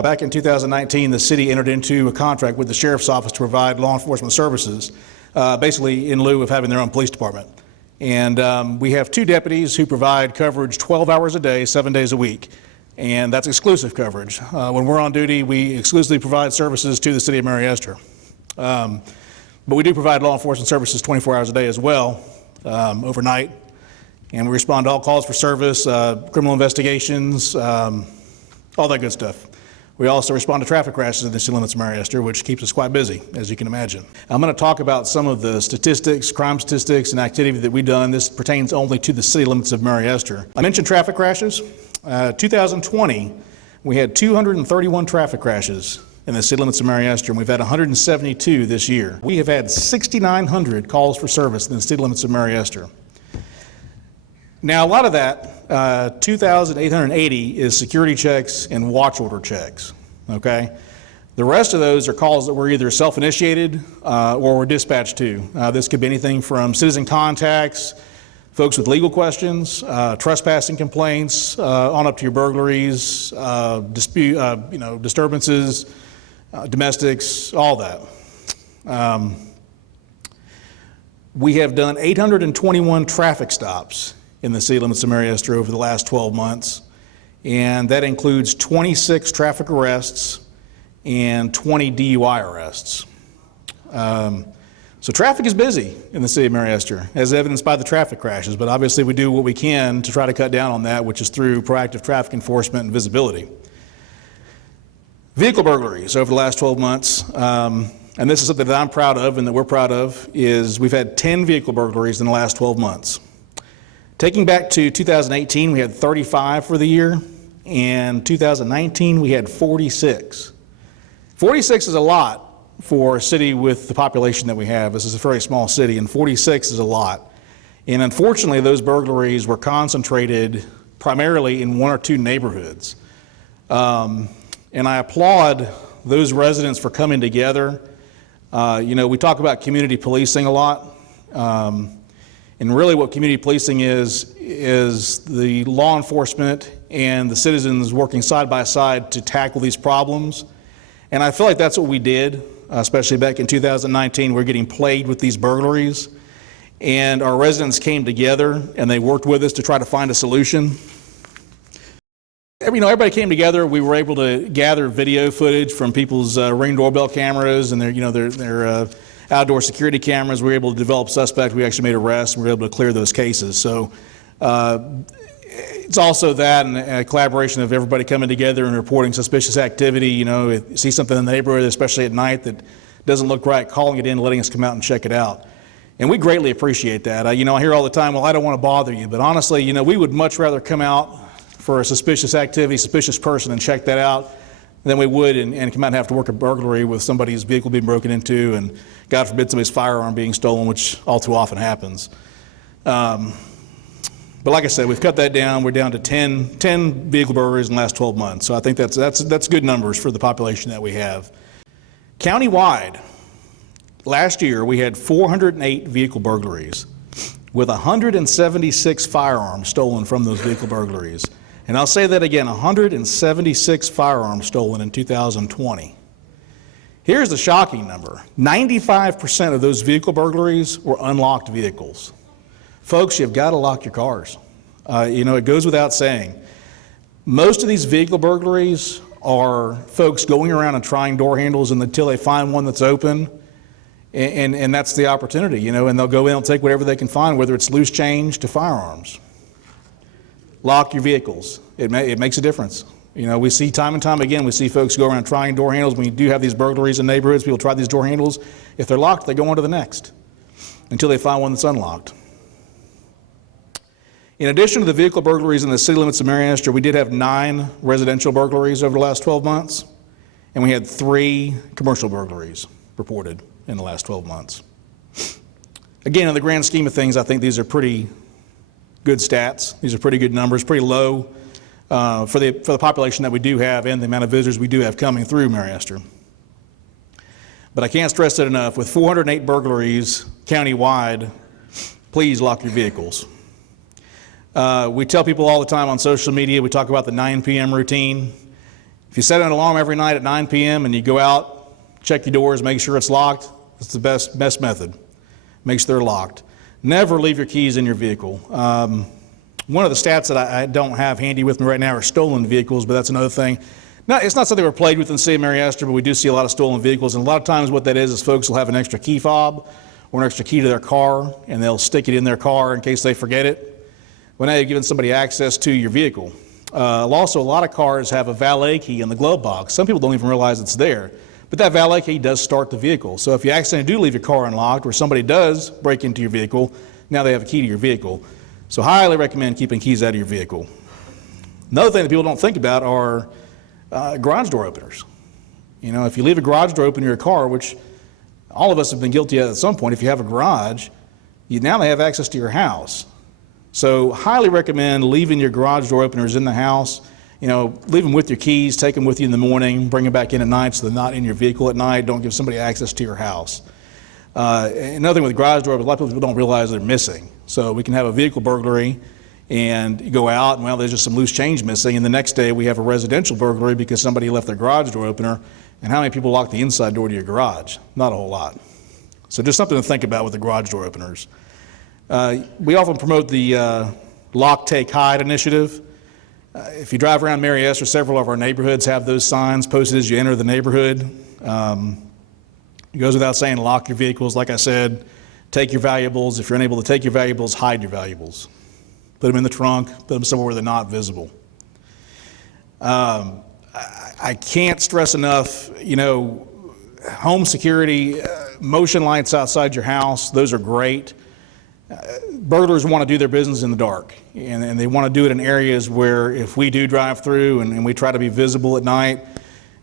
Back in 2019, the city entered into a contract with the sheriff's office to provide law enforcement services, basically in lieu of having their own police department. And we have 2 deputies who provide coverage 12 hours a day, 7 days a week. And that's exclusive coverage. When we're on duty, we exclusively provide services to the City of Mary Esther. But we do provide law enforcement services 24 hours a day as well, overnight. And we respond to all calls for service, criminal investigations, all that good stuff. We also respond to traffic crashes in the city limits of Mary Esther, which keeps us quite busy, as you can imagine. I'm going to talk about some of the statistics, crime statistics, and activity that we've done. This pertains only to the city limits of Mary Esther. I mentioned traffic crashes. 2020, we had 231 traffic crashes in the city limits of Mary Esther, and we've had 172 this year. We have had 6,900 calls for service in the city limits of Mary Esther. Now, a lot of that, 2,880 is security checks and watch order checks, okay? The rest of those are calls that were either self-initiated or were dispatched to. This could be anything from citizen contacts, folks with legal questions, trespassing complaints, on up to your burglaries, disturbances, domestics, all that. We have done 821 traffic stops in the city limits of Mary Esther over the last 12 months, and that includes 26 traffic arrests and 20 DUI arrests. So traffic is busy in the city of Mary Esther, as evidenced by the traffic crashes, but obviously we do what we can to try to cut down on that, which is through proactive traffic enforcement and visibility. Vehicle burglaries over the last 12 months, and this is something that I'm proud of and that we're proud of, is we've had 10 vehicle burglaries in the last 12 months. Taking back to 2018, we had 35 for the year, and 2019 we had 46. 46 is a lot for a city with the population that we have. This is a very small city, and 46 is a lot. And unfortunately, those burglaries were concentrated primarily in 1 or 2 neighborhoods. And I applaud those residents for coming together. We talk about community policing a lot. And really what community policing is the law enforcement and the citizens working side by side to tackle these problems. And I feel like that's what we did, especially back in 2019. We're getting plagued with these burglaries. And our residents came together and they worked with us to try to find a solution. Everybody came together. We were able to gather video footage from people's Ring doorbell cameras and their outdoor security cameras. We were able to develop suspects. We actually made arrests, and we were able to clear those cases. So it's also that and a collaboration of everybody coming together and reporting suspicious activity. If you see something in the neighborhood, especially at night, that doesn't look right, calling it in, letting us come out and check it out. And we greatly appreciate that. I hear all the time, well, I don't want to bother you. But honestly, we would much rather come out for a suspicious activity, suspicious person, and check that out than we would and come out and have to work a burglary with somebody's vehicle being broken into and, God forbid, somebody's firearm being stolen, which all too often happens. But like I said, we've cut that down. We're down to 10 vehicle burglaries in the last 12 months. So I think that's good numbers for the population that we have. Countywide, last year we had 408 vehicle burglaries with 176 firearms stolen from those vehicle burglaries. And I'll say that again, 176 firearms stolen in 2020. Here's the shocking number. 95% of those vehicle burglaries were unlocked vehicles. Folks, you've got to lock your cars. It goes without saying. Most of these vehicle burglaries are folks going around and trying door handles until they find one that's open. And that's the opportunity, and they'll go in and take whatever they can find, whether it's loose change to firearms. Lock your vehicles. It makes a difference. We see time and time again, we see folks go around trying door handles. When you do have these burglaries in neighborhoods, people try these door handles. If they're locked, they go on to the next until they find one that's unlocked. In addition to the vehicle burglaries in the city limits of Mary Esther, we did have 9 residential burglaries over the last 12 months, and we had 3 commercial burglaries reported in the last 12 months. Again, in the grand scheme of things, I think these are pretty good stats. These are pretty good numbers, pretty low for the population that we do have and the amount of visitors we do have coming through Mary Esther. But I can't stress it enough. With 408 burglaries countywide, please lock your vehicles. We tell people all the time on social media, we talk about the 9 p.m. routine. If you set an alarm every night at 9 p.m. and you go out, check your doors, make sure it's locked, it's the best method. Make sure they're locked. Never leave your keys in your vehicle. One of the stats that I don't have handy with me right now are stolen vehicles, but that's another thing. It's not something we're plagued with in the City of Mary Esther, but we do see a lot of stolen vehicles, and a lot of times what that is folks will have an extra key fob or an extra key to their car, and they'll stick it in their car in case they forget it. Well, now you've given somebody access to your vehicle. Also, a lot of cars have a valet key in the glove box. Some people don't even realize it's there, but that valet key does start the vehicle. So if you accidentally do leave your car unlocked or somebody does break into your vehicle, now they have a key to your vehicle. So highly recommend keeping keys out of your vehicle. Another thing that people don't think about are garage door openers. You know, if you leave a garage door open in your car, which all of us have been guilty of at some point, if you have a garage, now they have access to your house. So highly recommend leaving your garage door openers in the house. You know, leave them with your keys, take them with you in the morning, bring them back in at night so they're not in your vehicle at night. Don't give somebody access to your house. Another thing with garage doors, a lot of people don't realize they're missing. So we can have a vehicle burglary and you go out and, well, there's just some loose change missing, and the next day we have a residential burglary because somebody left their garage door opener. And how many people lock the inside door to your garage? Not a whole lot. So just something to think about with the garage door openers. We often promote the Lock, Take, Hide initiative. If you drive around Mary Esther, several of our neighborhoods have those signs posted as you enter the neighborhood. It goes without saying, lock your vehicles, like I said. Take your valuables. If you're unable to take your valuables, hide your valuables. Put them in the trunk, put them somewhere where they're not visible. I can't stress enough, you know, home security, motion lights outside your house, those are great. Burglars want to do their business in the dark, and they want to do it in areas where if we do drive through and we try to be visible at night,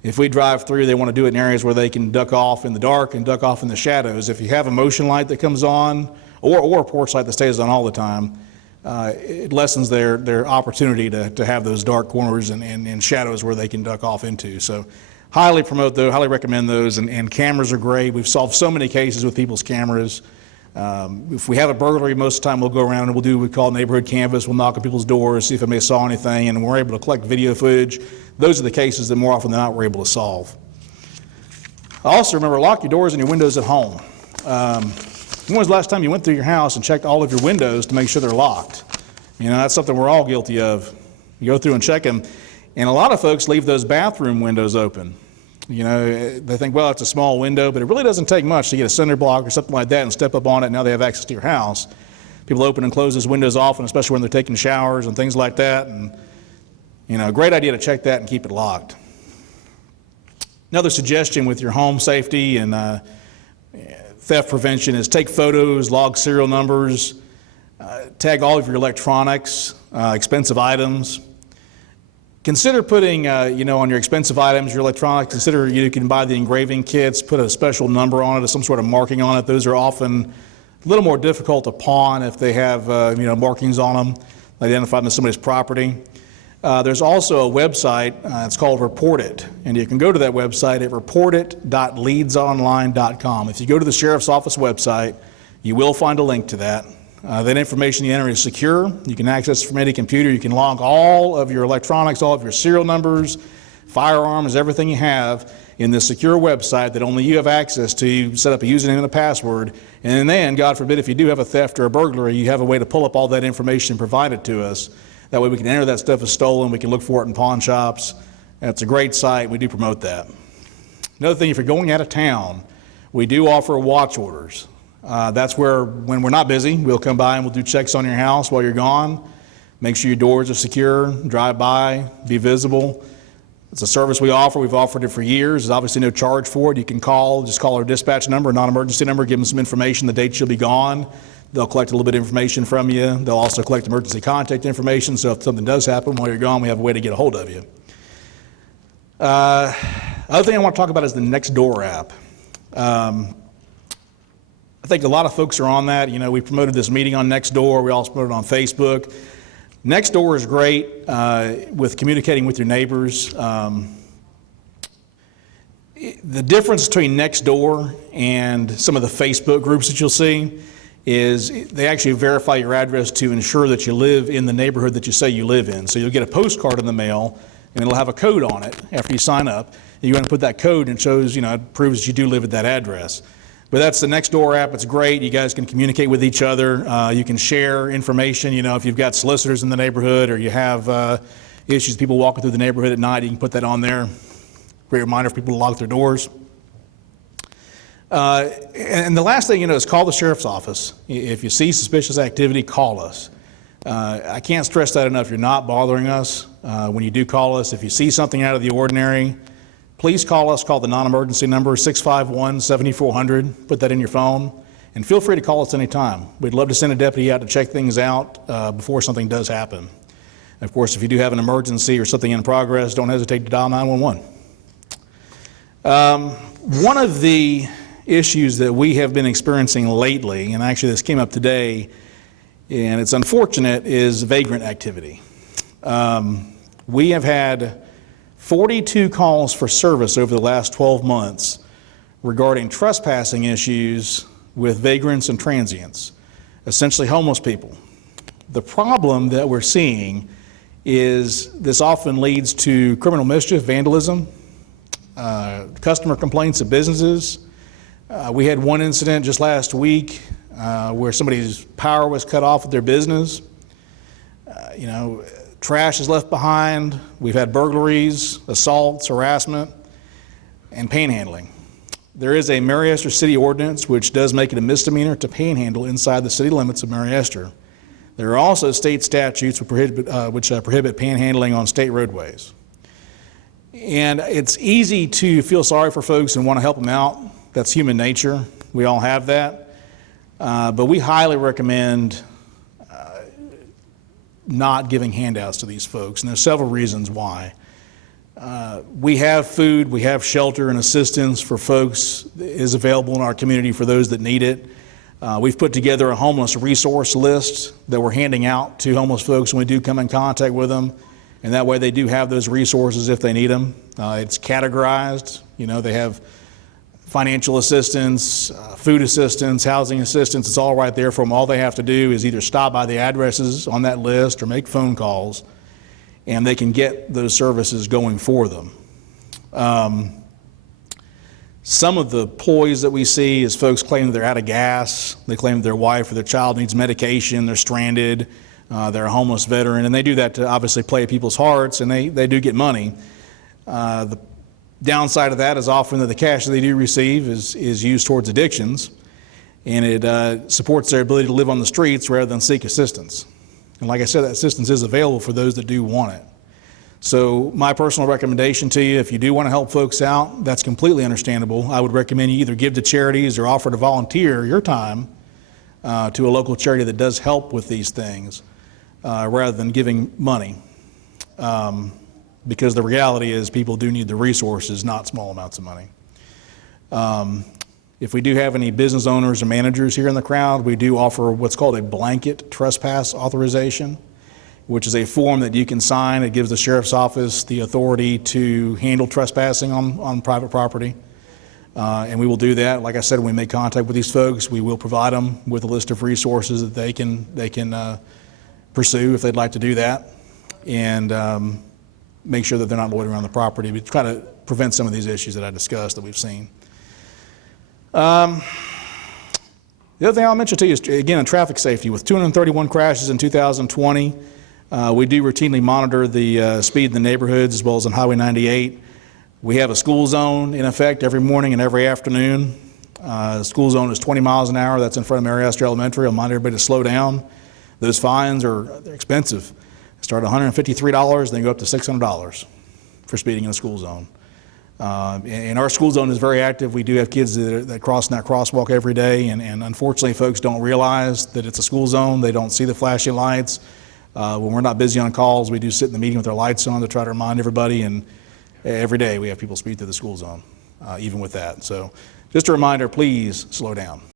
if we drive through, they want to do it in areas where they can duck off in the dark and duck off in the shadows. If you have a motion light that comes on, or a porch light that stays on all the time, it lessens their opportunity to have those dark corners and shadows where they can duck off into. So highly promote those, highly recommend those, and cameras are great. We've solved so many cases with people's cameras. If we have a burglary, most of the time we'll go around and we'll do what we call neighborhood canvas. We'll knock on people's doors, see if anybody saw anything, and we're able to collect video footage. Those are the cases that more often than not we're able to solve. Also remember, lock your doors and your windows at home. When was the last time you went through your house and checked all of your windows to make sure they're locked? You know, that's something we're all guilty of. You go through and check them, and a lot of folks leave those bathroom windows open. You know, they think, well, it's a small window, but it really doesn't take much to get a cinder block or something like that and step up on it, and now they have access to your house. People open and close those windows often, especially when they're taking showers and things like that, and, you know, great idea to check that and keep it locked. Another suggestion with your home safety and theft prevention is take photos, log serial numbers, tag all of your electronics, expensive items. Consider putting, you know, on your expensive items, your electronics, consider you can buy the engraving kits, put a special number on it or some sort of marking on it. Those are often a little more difficult to pawn if they have, you know, markings on them, identified as somebody's property. There's also a website, it's called Report It, and you can go to that website at reportit.leadsonline.com. If you go to the Sheriff's Office website, you will find a link to that. That information you enter is secure. You can access it from any computer. You can log all of your electronics, all of your serial numbers, firearms, everything you have in this secure website that only you have access to. You set up a username and a password, and then, God forbid, if you do have a theft or a burglary, you have a way to pull up all that information and provide it to us. That way we can enter that stuff as stolen. We can look for it in pawn shops. It's a great site. We do promote that. Another thing, if you're going out of town, we do offer watch orders. That's where, when we're not busy, we'll come by and we'll do checks on your house while you're gone. Make sure your doors are secure, drive by, be visible. It's a service we offer. We've offered it for years. There's obviously no charge for it. You can just call our dispatch number, non-emergency number, give them some information, the date you'll be gone. They'll collect a little bit of information from you. They'll also collect emergency contact information, so if something does happen while you're gone, we have a way to get a hold of you. Other thing I want to talk about is the Nextdoor app. I think a lot of folks are on that. You know, we promoted this meeting on Nextdoor. We also promoted it on Facebook. Nextdoor is great with communicating with your neighbors. The difference between Nextdoor and some of the Facebook groups that you'll see is they actually verify your address to ensure that you live in the neighborhood that you say you live in. So you'll get a postcard in the mail and it'll have a code on it after you sign up. You want to put that code, and it shows, it proves you do live at that address. But that's the Nextdoor app. It's great. You guys can communicate with each other. You can share information. If you've got solicitors in the neighborhood, or you have issues, people walking through the neighborhood at night, you can put that on there. Great reminder for people to lock their doors. And the last thing, is call the sheriff's office. If you see suspicious activity, call us. I can't stress that enough. You're not bothering us. When you do call us, if you see something out of the ordinary, please call us. Call the non-emergency number, 651-7400. Put that in your phone. And feel free to call us anytime. We'd love to send a deputy out to check things out before something does happen. And of course, if you do have an emergency or something in progress, don't hesitate to dial 911. One of the issues that we have been experiencing lately, and actually this came up today, and it's unfortunate, is vagrant activity. We have had 42 calls for service over the last 12 months regarding trespassing issues with vagrants and transients, essentially homeless people. The problem that we're seeing is this often leads to criminal mischief, vandalism, customer complaints of businesses. We had one incident just last week where somebody's power was cut off at their business. Trash is left behind. We've had burglaries, assaults, harassment, and panhandling. There is a Mary Esther city ordinance which does make it a misdemeanor to panhandle inside the city limits of Mary Esther. There are also state statutes which prohibit panhandling on state roadways. And it's easy to feel sorry for folks and want to help them out. That's human nature. We all have that. But we highly recommend not giving handouts to these folks, and there's several reasons why. We have food, we have shelter and assistance for folks that is available in our community for those that need it. We've put together a homeless resource list that we're handing out to homeless folks when we do come in contact with them, and that way they do have those resources if they need them. It's categorized. They have financial assistance, food assistance, housing assistance. It's all right there for them. All they have to do is either stop by the addresses on that list or make phone calls, and they can get those services going for them. Some of the ploys that we see is folks claiming they're out of gas. They claim their wife or their child needs medication, they're stranded, they're a homeless veteran, and they do that to obviously play at people's hearts, and they do get money. The downside of that is often that the cash that they do receive is used towards addictions, and it supports their ability to live on the streets rather than seek assistance. And like I said, that assistance is available for those that do want it. So my personal recommendation to you, if you do want to help folks out, that's completely understandable. I would recommend you either give to charities or offer to volunteer your time to a local charity that does help with these things rather than giving money. Because the reality is people do need the resources, not small amounts of money. If we do have any business owners or managers here in the crowd, we do offer what's called a blanket trespass authorization, which is a form that you can sign. It gives the sheriff's office the authority to handle trespassing on private property. And we will do that. Like I said, when we make contact with these folks, we will provide them with a list of resources that they can pursue if they'd like to do that. And make sure that they're not loitering around the property. We try to prevent some of these issues that I discussed that we've seen. The other thing I'll mention to you is, again, in traffic safety. With 231 crashes in 2020, we do routinely monitor the speed in the neighborhoods as well as on Highway 98. We have a school zone in effect every morning and every afternoon. The school zone is 20 miles an hour. That's in front of Mary Esther Elementary. I'll remind everybody to slow down. Those fines they're expensive. Start at $153, then go up to $600 for speeding in a school zone. And our school zone is very active. We do have kids that cross in that crosswalk every day, and unfortunately folks don't realize that it's a school zone. They don't see the flashing lights. When we're not busy on calls, we do sit in the meeting with our lights on to try to remind everybody, and every day we have people speed through the school zone, even with that. So just a reminder, please slow down.